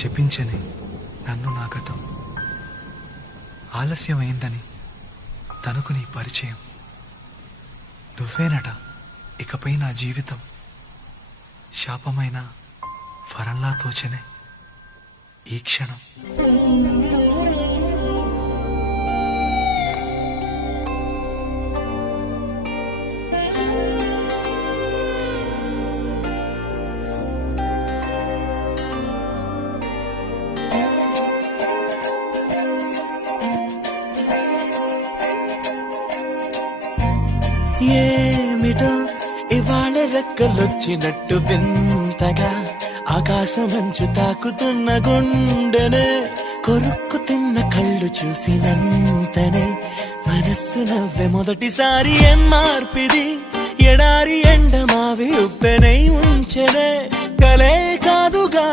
శపించని నన్ను నా గతం, ఆలస్యమైందని తనకు నీ పరిచయం. నువ్వేనట ఇకపై నా జీవితం, శాపమైన వరంలా తోచనే ఈ క్షణం. ఏమిటో ఇవాళ రెక్కలొచ్చినట్టు వింతగా ఆకాశమంచు తాకుతున్న గుండెనే, కొరుక్కు తిన్న కళ్ళు చూసినంతనే మనస్సు నవ్వే మొదటిసారి. ఏం మార్పిది ఎడారి ఎండమావి ఉప్పెనై ఉంచెనే, కలే కాదుగా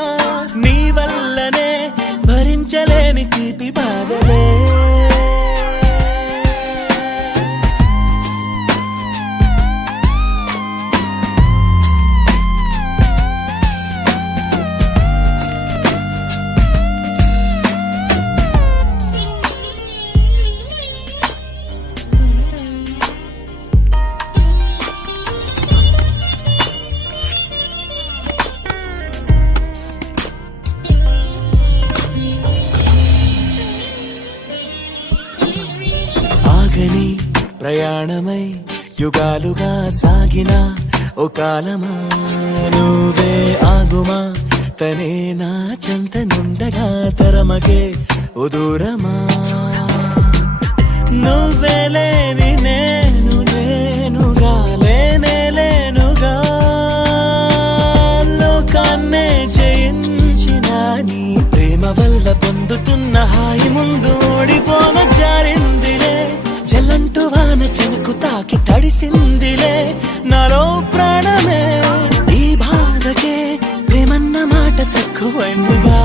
నీ వల్లనే భరించలేని తీపి బాధలే. ప్రయాణమై యుగాలుగా సాగిన ఓ కాలమా, నువ్వే ఆగుమా తనే నా చెంత నుండగా తరమగే ఓ దూరమా. నువ్వే లేని నేను నేనుగా లేనే లేనుగా, లోకాన్నే జయించిన నీ ప్రేమ వల్ల పొందుతున్న హాయి ముందు ఓడిపోన జారిందిలే. జల్లంటూ వాన చెనుకు తాకి తడిసిందిలే నాలో ప్రాణమే, ఈ బాధకే ప్రేమన్న మాట తక్కువైందిగా.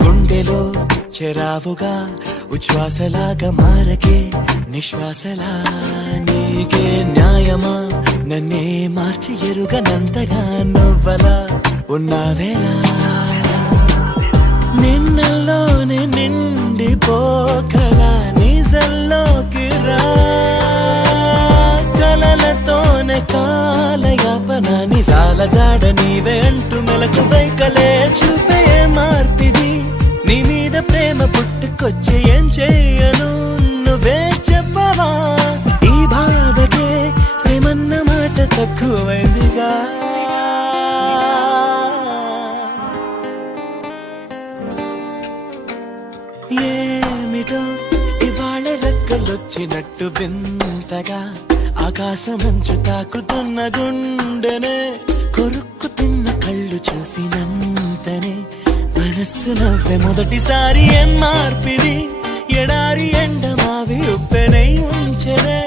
గుండెలో చెరావుగా ఉచ్ఛ్వాసలాగా మారకే నిశ్వాసలా, నీకే న్యాయమా నన్నే మార్చి ఎరుగనంతగా నువ్వలా ఉన్నావేలా. నిన్నల్లోనే నిండిపోకలా నిజల్లోకి రా, కలలతోనే కాలయాపన నిజాల జాడ నీవే అంటూ మెలకు వైకలే చూపే మార్పిది. నీ మీద ప్రేమ పుట్టుకొచ్చి ఏం చెయ్యను నువ్వే చెప్పవా, ఈ బాధకే ప్రేమన్న మాట తక్కువైందిగా. ఏమిటో ఇవాళ రెక్కలొచ్చినట్టు వింతగా ఆకాశమంచు తాకుతున్న గుండెనే, కొరుక్కు తిన్న కళ్ళు చూసినంతనే మనస్సు నవ్వే మొదటిసారి. ఏం మార్పిది ఎడారి ఎండమావి ఉప్పెనై ఉంచెనే,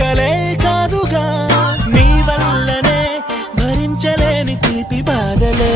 కలే కాదుగా నీ వల్లనే భరించలేని తీపి బాధలే.